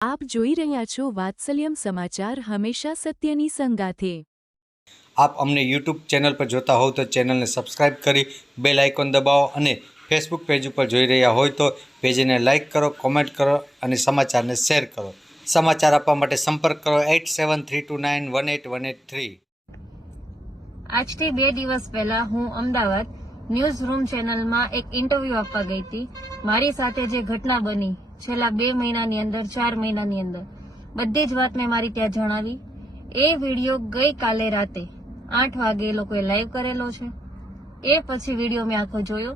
આપ જોઈ રહ્યા છો વાત્સલ્યમ સમાચાર, હંમેશા સત્યની સંગાથે। આપ અમને યુટ્યુબ ચેનલ પર જોતા હોવ તો ચેનલને સબસ્ક્રાઇબ કરી બેલ આઇકોન દબાવો અને ફેસબુક પેજ ઉપર જોઈ રહ્યા હોય તો પેજને લાઇક કરો, કોમેન્ટ કરો અને સમાચારને શેર કરો। સમાચાર આપવા માટે સંપર્ક કરો 8732918183। આજથી 2 દિવસ પહેલા હું અમદાવાદ ન્યૂઝ રૂમ ચેનલમાં એક ઇન્ટરવ્યુ આપવા ગઈ હતી। મારી સાથે જે ઘટના બની છેલ્લા 2 મહિનાની અંદર, 4 મહિનાની અંદર, બધી જ વાત મેં મારી ત્યાં જણાવી। એ વિડીયો ગઈકાલે રાતે 8 વાગે એ લોકોએ લાઈવ કરેલો છે। એ પછી વિડીયો મેં આખો જોયો।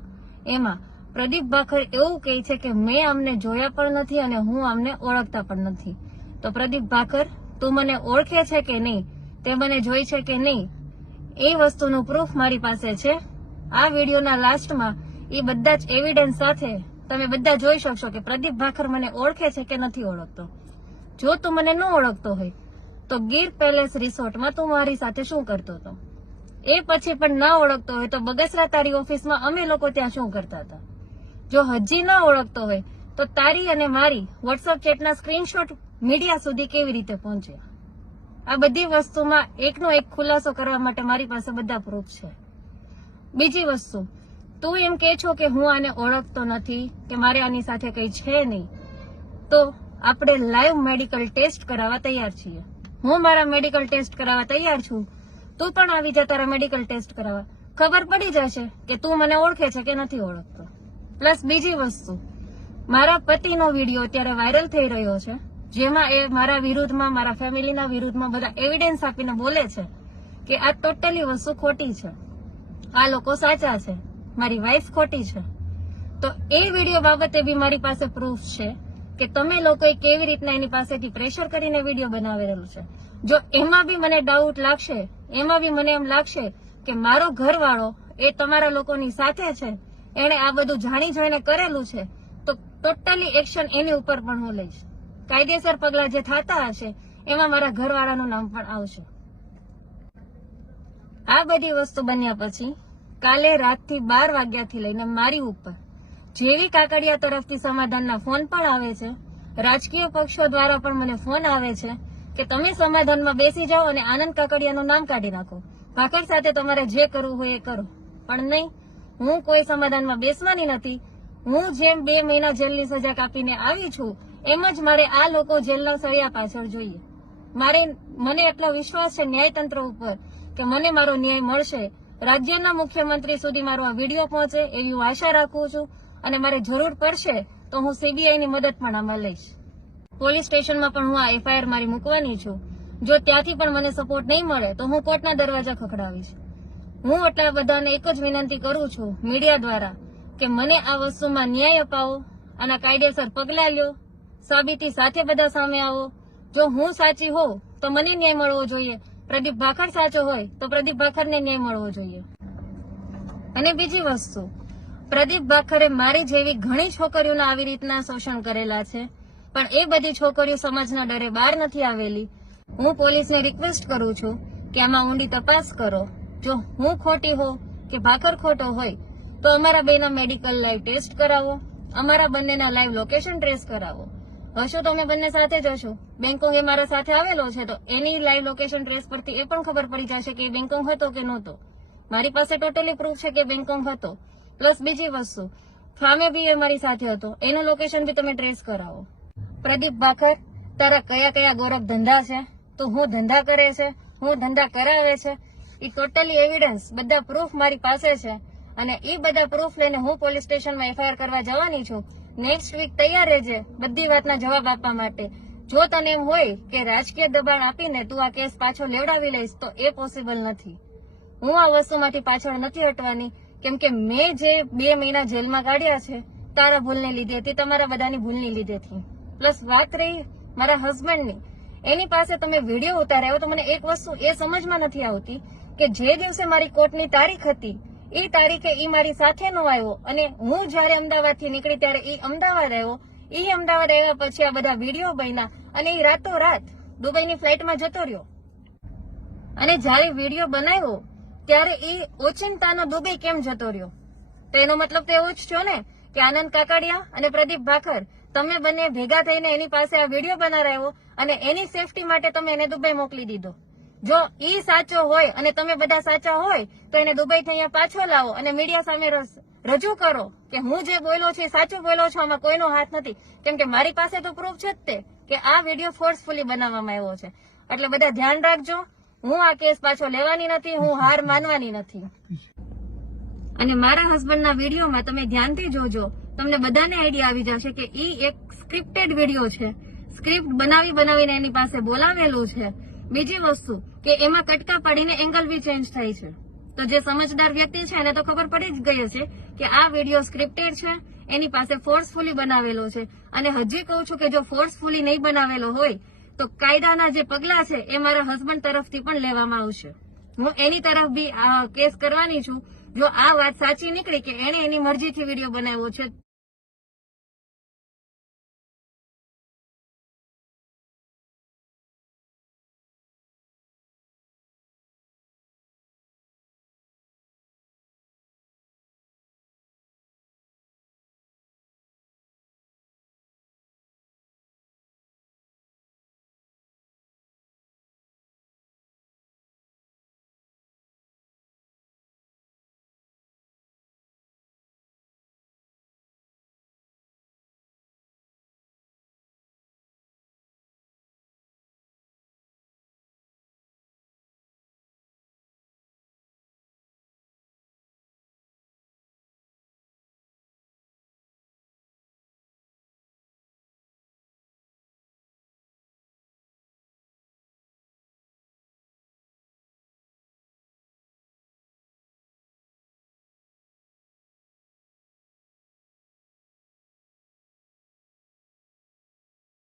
એમાં પ્રદીપ ભાખર એવું કહે છે કે મેં આમને જોયા પણ નથી અને હું આમને ઓળખતા પણ નથી। તો પ્રદીપ ભાખર, તું મને ઓળખે છે કે નહીં, તે મને જોઈ છે કે નહીં, એ વસ્તુનું પ્રૂફ મારી પાસે છે। આ વિડીયોના લાસ્ટમાં એ બધા જ એવિડન્સ સાથે તમે બધા જોઈ શકશો કે પ્રદીપ ભાખર મને ઓળખે છે કે નથી ઓળખતો। જો તું મને ન ઓળખતો હોય તો ગીર પેલેસ રિસોર્ટમાં તું મારી સાથે શું કરતો હતો? એ પછી પણ ના ઓળખતો હોય તો બગસરા તારી ઓફિસમાં અમે લોકો ત્યાં શું કરતા હતા? જો હજી ના ઓળખતો હોય તો તારી અને મારી વોટ્સઅપ ચેટના સ્ક્રીનશોટ મીડિયા સુધી કેવી રીતે પહોંચે? આ બધી વસ્તુમાં એકનો એક ખુલાસો કરવા માટે મારી પાસે બધા પ્રૂફ છે। બીજી વસ્તુ, તું એમ કે છો કે હું આને ઓળખતો નથી કે મારે આની સાથે કઈ છે નહીં, તો આપણે લાઈવ મેડિકલ ટેસ્ટ કરાવવા તૈયાર છીએ। હું મારા મેડિકલ ટેસ્ટ કરાવવા તૈયાર છું, તું પણ આવી જા તારા મેડિકલ ટેસ્ટ કરાવવા। ખબર પડી જશે કે તું મને ઓળખે છે કે નથી ઓળખતો। પ્લસ બીજી વસ્તુ, મારા પતિનો વિડીયો અત્યારે વાયરલ થઈ રહ્યો છે, જેમાં એ મારા વિરુદ્ધમાં, મારા ફેમિલીના વિરુદ્ધમાં બધા એવિડન્સ આપીને બોલે છે કે આ ટોટલી વસ્તુ ખોટી છે, આ લોકો સાચા છે, મારી વાઈફ ખોટી છે। તો એ વિડીયો બાબતે બી મારી પાસે પ્રૂફ છે કે તમે લોકોએ કેવી રીતના એની પાસેથી પ્રેશર કરીને વિડીયો બનાવેલું છે। જો એમાં બી મને ડાઉટ લાગશે, એમાં બી મને એમ લાગશે કે મારો ઘરવાળો એ તમારા લોકોની સાથે છે, એણે આ બધું જાણી જોઈને કરેલું છે, તો ટોટલી એક્શન એની ઉપર પણ હું લઈશ। કાયદેસર પગલા જે થતા હશે એમાં મારા ઘરવાળાનું નામ પણ આવશે। આ બધી વસ્તુ બન્યા પછી કાલે રાતથી 12 વાગ્યાથી લઈને મારી ઉપર જેવી કાકડિયા તરફથી સમાધાનના ફોન પણ આવે છે, રાજકીય પક્ષો દ્વારા પણ મને ફોન આવે છે કે તમે સમાધાનમાં બેસી જાઓ અને આનંદ કાકડિયાનું નામ કાઢી નાખો, ભાખર સાથે તમારે જે કરવું હોય એ કરો। પણ નહીં, હું કોઈ સમાધાનમાં બેસવાની નથી। હું જેમ 2 મહિના જેલની સજા કાપીને આવી છું એમ જ મારે આ લોકો જેલના સળિયા પાછળ જોઈએ। મને એટલો વિશ્વાસ છે ન્યાયતંત્ર ઉપર કે મને મારો ન્યાય મળશે। રાજ્યના મુખ્યમંત્રી સુધી મારો આ વિડીયો પહોંચે એવી હું આશા રાખું છું અને મારે જરૂર પડશે તો હું સીબીઆઈની મદદ પણ આમાં લઈશ। પોલીસ સ્ટેશનમાં પણ હું આ એફઆઈઆર મારી મૂકવાની છું। જો ત્યાંથી પણ મને સપોર્ટ નહીં મળે તો હું કોર્ટના દરવાજા ખખડાવીશ। હું એટલા બધાને એક જ વિનંતી કરું છું મીડિયા દ્વારા કે મને આ વસ્તુમાં ન્યાય અપાવો, આના કાયદેસર પગલા લ્યો, સાબિતી સાથે બધા સામે આવો। જો હું સાચી હોઉં તો મને ન્યાય મળવો જોઈએ, પ્રદીપ ભાખર સાચો હોય તો પ્રદીપ ભાખરને ન્યાય મળવો જોઈએ। અને બીજી વસ્તુ, પ્રદીપ ભાખરે મારી જેવી ઘણી છોકરીઓના આવી રીતના શોષણ કરેલા છે, પણ એ બધી છોકરીઓ સમાજના ડરે બહાર નથી આવેલી। હું પોલીસને રિક્વેસ્ટ કરું છું કે આમાં ઊંડી તપાસ કરો। જો હું ખોટી હોઉં કે ભાખર ખોટો હોય તો અમારા બેના મેડિકલ લાઈવ ટેસ્ટ કરાવો, અમારા બંનેના લાઈવ લોકેશન ટ્રેસ કરાવો। હશો તો અમે બંને સાથે જ હશું। બેંકોંગ એ મારા સાથે આવેલો છે તો એની લાઈવ લોકેશન ટ્રેસ પરથી એ પણ ખબર પડી જશે કે બેંકોંગ હતો કે નહોતો। મારી પાસે ટોટલી પ્રૂફ છે કે બેંકોંગ હતો। પ્લસ બીજી વસ્તુ, ફામે બી એ મારી સાથે હતો, એનું લોકેશન બી તમે ટ્રેસ કરાવો। પ્રદીપ ભાખર, તારા કયા કયા ગોરખ ધંધા છે, તો હું ધંધા કરે છે, હું ધંધા કરાવે છે, એ ટોટલી એવિડન્સ, બધા પ્રૂફ મારી પાસે છે અને એ બધા પ્રૂફ લઈને હું પોલીસ સ્ટેશનમાં એફઆઈઆર કરવા જવાની છું। નેક્સ્ટ વીક તૈયાર રહેજે બધી વાતના જવાબ આપવા માટે। જો તને એમ હોય કે રાજકીય દબાણ આપીને તું આ કેસ પાછો લેવડાવી લઈશ તો એ પોસિબલ નથી। હું આ વસ્તુમાંથી પાછળ નથી હટવાની, કેમ કે મેં જે 2 મહિના જેલમાં કાઢ્યા છે તારા ભૂલને લીધેથી, તમારા બધાની ભૂલની લીધેથી। પ્લસ વાત રહી મારા હસબન્ડની, એની પાસે તમે વિડીયો ઉતાર્યો તો મને એક વસ્તુ એ સમજમાં નથી આવતી કે જે દિવસે મારી કોર્ટની તારીખ હતી એ તારીખે ઈ મારી સાથે નો આવ્યો અને હું જયારે અમદાવાદથી નીકળી ત્યારે ઈ અમદાવાદ આવ્યો। ઈ અમદાવાદ આવ્યા પછી આ બધા વિડીયો બન્યા અને એ રાતોરાત દુબઈની ફ્લાઇટમાં જતો રહ્યો અને જયારે વિડીયો બનાવ્યો ત્યારે એ ઓચિંતાનો દુબઈ કેમ જતો રહ્યો? તો એનો મતલબ તો એવો જ થયો ને કે આનંદ કાકડિયા અને પ્રદીપ ભાખર તમે બંને ભેગા થઈને એની પાસે આ વિડીયો બનાવ્યો અને એની સેફટી માટે તમે એને દુબઈ મોકલી દીધો. જો ઈ સાચો હોય અને તમે બધા સાચા હોય તો એને દુબઈથી અહીંયા પાછો લાવો અને મીડિયા સામે રજૂ કરો કે હું જે બોલ્યો છું એ સાચું બોલ્યો છું, આમાં કોઈનો હાથ નથી. કેમ કે મારી પાસે તો પ્રૂફ છે જ તે કે આ વિડીયો ફોર્સફુલી બનાવવામાં આવ્યો છે. એટલે બધા ધ્યાન રાખજો, હું આ કેસ પાછો લેવાની નથી, હું હાર માનવાની નથી. અને મારા હસબન્ડના વિડીયોમાં તમે ધ્યાનથી જોજો, તમને બધાને આઈડિયા આવી જશે કે ઈ એક સ્ક્રિપ્ટેડ વિડીયો છે. સ્ક્રિપ્ટ બનાવીને એની પાસે બોલાવેલું છે. બીજી વસ્તુ કે એમાં કટકા પાડીને એંગલ બી ચેન્જ થાય છે. તો જે સમજદાર વ્યક્તિ છે એને તો ખબર પડી જ ગઈ છે કે આ વિડીયો સ્ક્રિપ્ટેડ છે, એની પાસે ફોર્સફુલી બનાવેલો છે. અને હજી કહું છું કે જો ફોર્સફુલી નહીં બનાવેલો હોય તો કાયદાના જે પગલા છે એ મારા હસબન્ડ તરફથી પણ લેવામાં આવશે. હું એની તરફ બી કેસ કરવાની છું જો આ વાત સાચી નીકળી કે એને એની મરજીથી વિડીયો બનાવ્યો છે